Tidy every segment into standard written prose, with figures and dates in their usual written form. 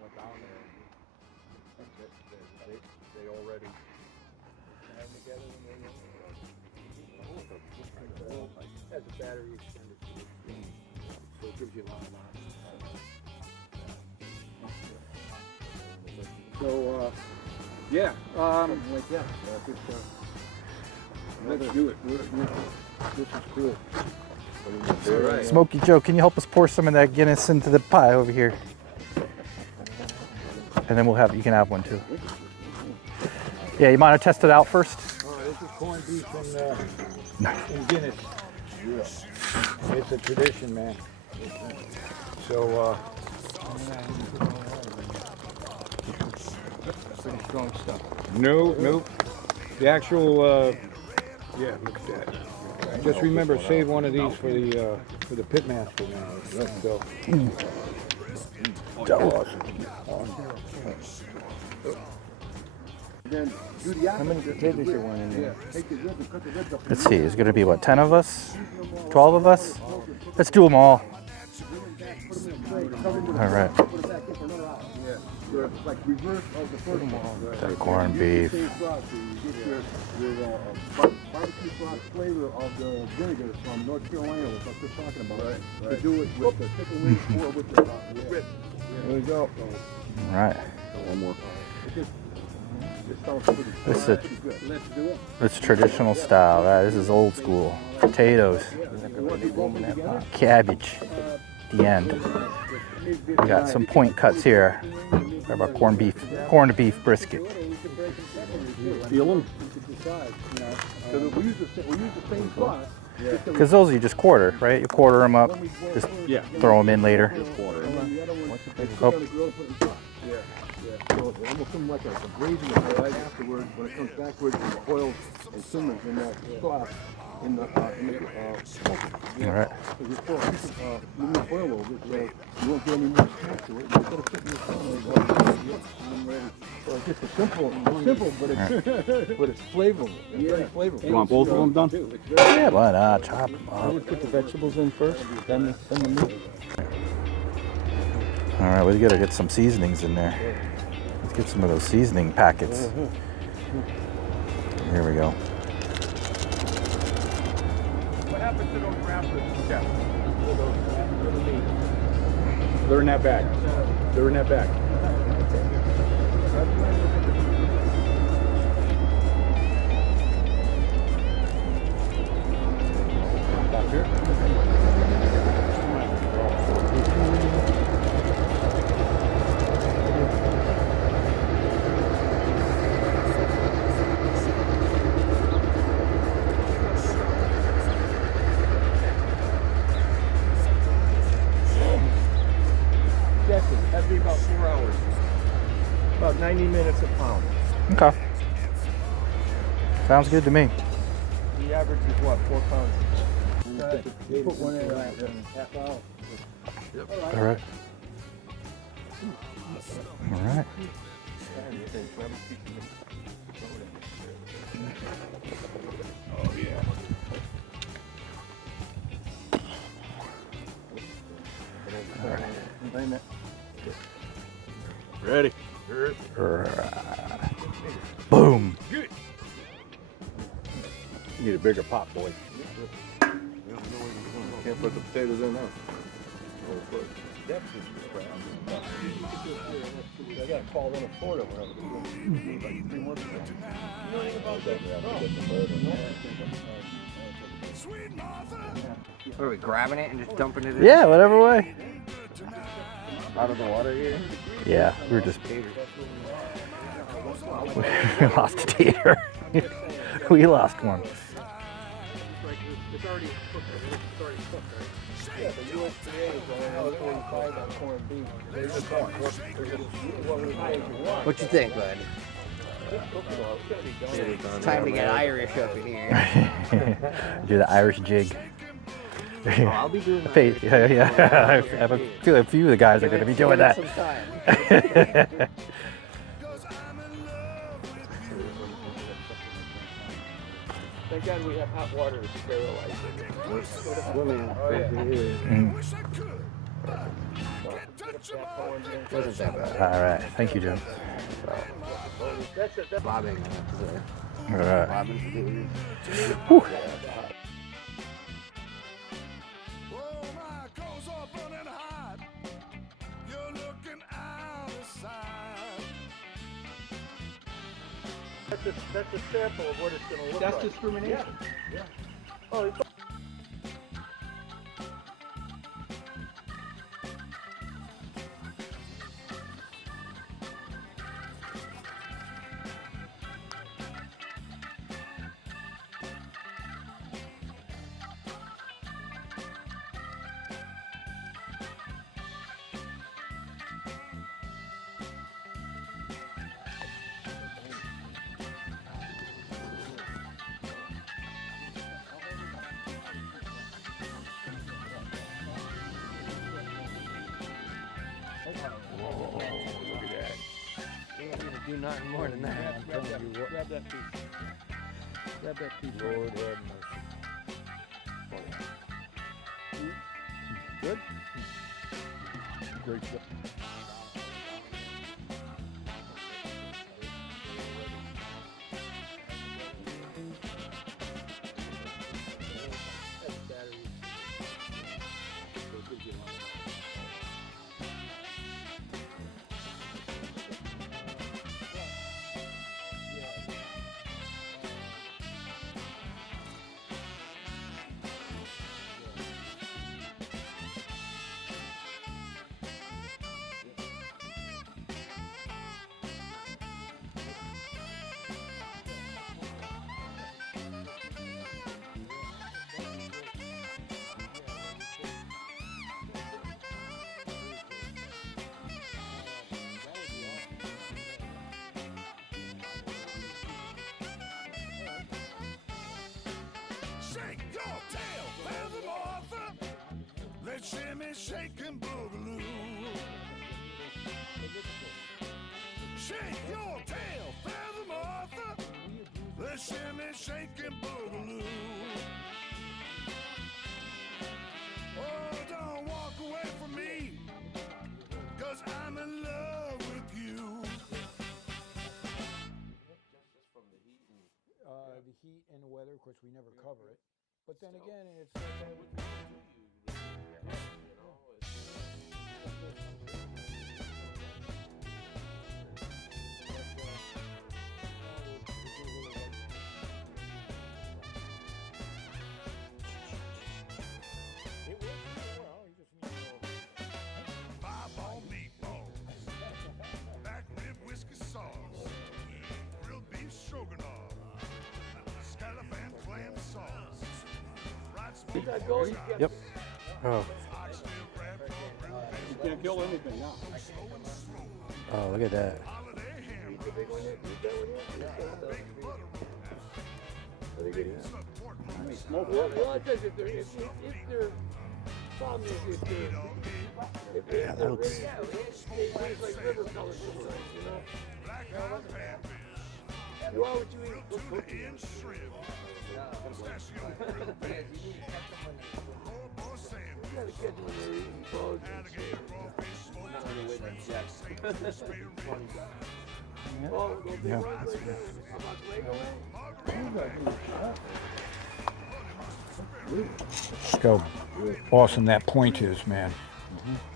went down there. They already had together when they were has a battery extender, so it gives you a lot of options. So yeah, like that. Let's do it. This is cool. All right. Smokey Joe, can you help us pour some of that Guinness into the pie over here? And then you can have one too. Yeah, you mind to test it out first? This is corned beef in Guinness. Yeah. It's a tradition, man. So, pretty strong stuff. Nope. The actual, yeah, look at that. Just remember, save one of these for the pitmaster, man. Let's go. How many potatoes you want in there? Let's see, it's going to be what, 10 of us? 12 of us? Let's do them all. All right. That corned beef. Barbecue sauce flavor of the vinegar from North Carolina, which I was just talking about. Right. To do it with the chicken wings or with the grits. There we go. All right. One more. It's traditional style. Right? This is old school. Potatoes, cabbage. At the end, we got some point cuts here. What about corned beef brisket? Feel them? We use the same sauce. Because those you just quarter, right? You quarter them up, just throw them in later. So it almost comes like a gravy right afterwards when it comes backwards and the oil and simmers in that sauce in the smoker. All right. Because you pour a piece of aluminum foil over it, so you won't get any more smoke to it. Instead of putting this on, so it's just simple, but it's flavorful. It's very flavorful. You want both of them done? Yeah, why not? Chop them I up. would put the vegetables in first, then the meat. All right, we gotta get some seasonings in there. Let's get some of those seasoning packets. Here we go. What happens to those wrappers, Jeff? They're in that bag. They're in that bag. Back here. That'd be about 4 hours. About 90 minutes a pound. Okay. Sounds good to me. The average is what, 4 pounds? Put one in half hour. All right. All right. Oh yeah. All right. Ready. Boom. Good. You need a bigger pot, boy. Can't put the potatoes in now. I got a call in Florida when I was 3 months ago. What are we grabbing it and just dumping it in? Yeah, whatever way. Out of the water here? Yeah, we were just. We lost a tater. We lost one. It's already cooked. It's already cooked, right? Yeah, the USDA is only 45 on corned beef. What you think, bud? Time to get Irish up in here. Do the Irish jig. I'll be doing that. Yeah. I have a few of the guys are going to be doing that. Thank God we have hot water to sterilize it. Wasn't that bad. All right. Thank you, Jim. Bobbing. All right. Bobbing for the Whew. That's a sample of what it's going to look like. That's discrimination. Yeah. Oh, You don't need to do nothing more than that. Grab that piece. Grab that piece. Lord have mercy. Good? Great stuff. Shake your tail, feather Martha. Let's shimmy, shake and boogaloo. Shake your tail, feather Martha. Let's shimmy, shake and boogaloo. Oh, don't walk away from me, 'cause I'm in love with you. The heat and the weather, of course, we never cover it. But then again, it's Fireball meatballs, back rib whiskey sauce, grilled beef stroganoff, scallop and clam sauce, fried smoked pork chops, Yep. Oh. oxtail crab pork grilled fish, you can't kill anything now. Oh, look at that. holiday ham roast, baked butter roll, baked stuffed pork roast, Smoke it. Well, it says if their problem is if Yeah, that looks. they use like river colors sometimes, you know. black eyed panfish, You are what you eat. tuna and shrimp, pistachio grilled fish, roll sandwich, You gotta catch them when they're eating bugs and alligator crawfish, smoked crispy ribs, Oh, those big Yeah. ones right there. How about Lego? Look how awesome that point is, man.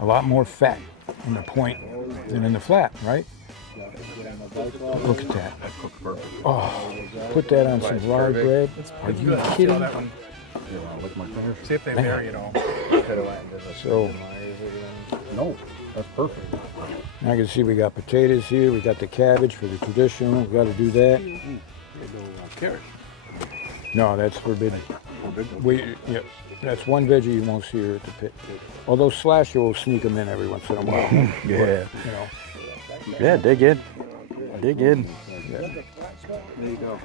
A lot more fat in the point than in the flat, right? Look at that. Oh, put that on some rye bread. Are you kidding? See if they vary at all. So, No, that's perfect. now you can see we got potatoes here. We got the cabbage for the traditional. We got to do that. Carrot. No, that's forbidden. Yep, that's one veggie you won't see here at the pit. Although Slasher will sneak them in every once in a while. Yeah. You know. Yeah, dig in. Dig in. There you go.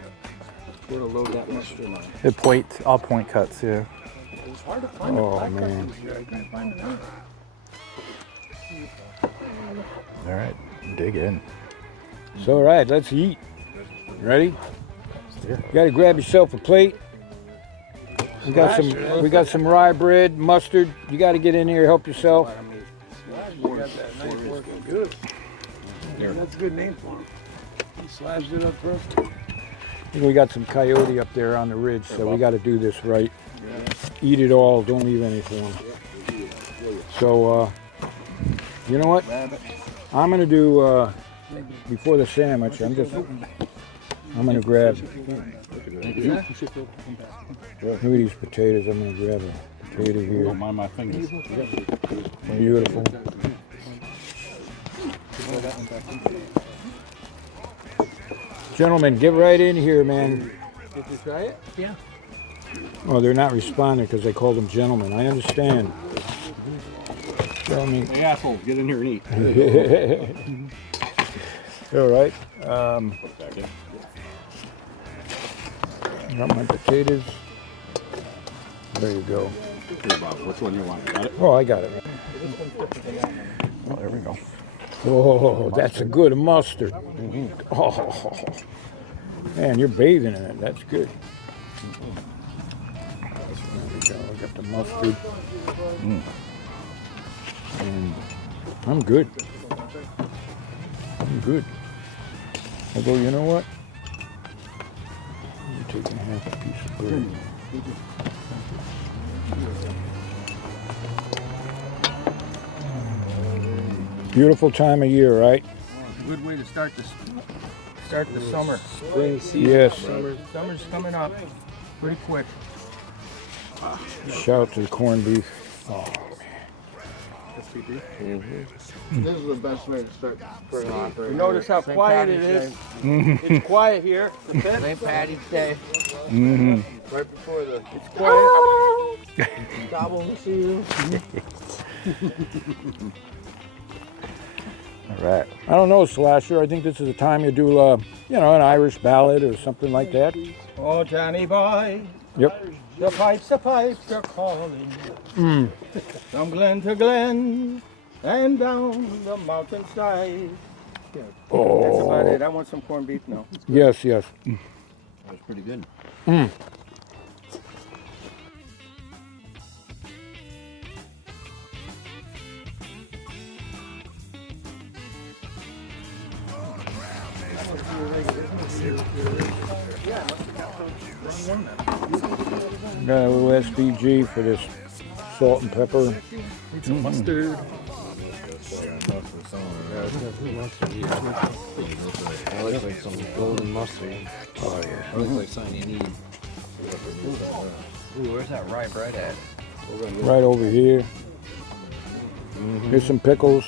We're gonna load that mustard on. The point, all point cuts, yeah. It's hard to find Oh, a black man. custard here. I can't find it now. All right, dig in. So, all right, let's eat. Ready? Yeah. You got to grab yourself a plate. We got some rye bread, mustard. You got to get in here, help yourself. got that knife working good. That's a good name for him. He slabs it up perfect. I think we got some coyote up there on the ridge, so we got to do this right. Eat it all, don't leave any for them. So, you know what? I'm gonna do before the sandwich. I'm gonna grab. Look at these potatoes. I'm gonna grab a potato here. Don't mind my fingers. Beautiful. Gentlemen, get right in here, man. Did you try it? Yeah. Oh, they're not responding because they called them gentlemen. I understand. Tell me. Hey, assholes, get in here and eat. All right. Got my potatoes. There you go. Here, Bob, which one you want? Got it? Oh, I got it. Oh, there we go. Oh, that's a good mustard. Oh, man, you're bathing in it. That's good. There we go. I got the mustard. And I'm good. I'm good. Although, you know what? I'm taking half a piece of bread. Beautiful time of year, right? Good way to start the summer. Spring season. Yes. Summer's coming up pretty quick. Shout out to the corned beef. Oh, This is the best way to start spring off. You notice how quiet it is? It's quiet here. The pit. St. Patty's Day. Right before the. It's quiet. Gobble the season. all right. I don't know, Slasher. I think this is the time you do, you know, an Irish ballad or something like that. Oh, Johnny boy. Yep. The pipes are calling. From glen to glen and down the mountainside. That's about it. I want some corned beef now. Yes, yes. That was pretty good. Got a little SPG for this salt and pepper. Need some mustard. I like some golden mustard. Oh, yeah. Looks like something you need. Ooh, where's that rye bread at? Right over here. Here's some pickles.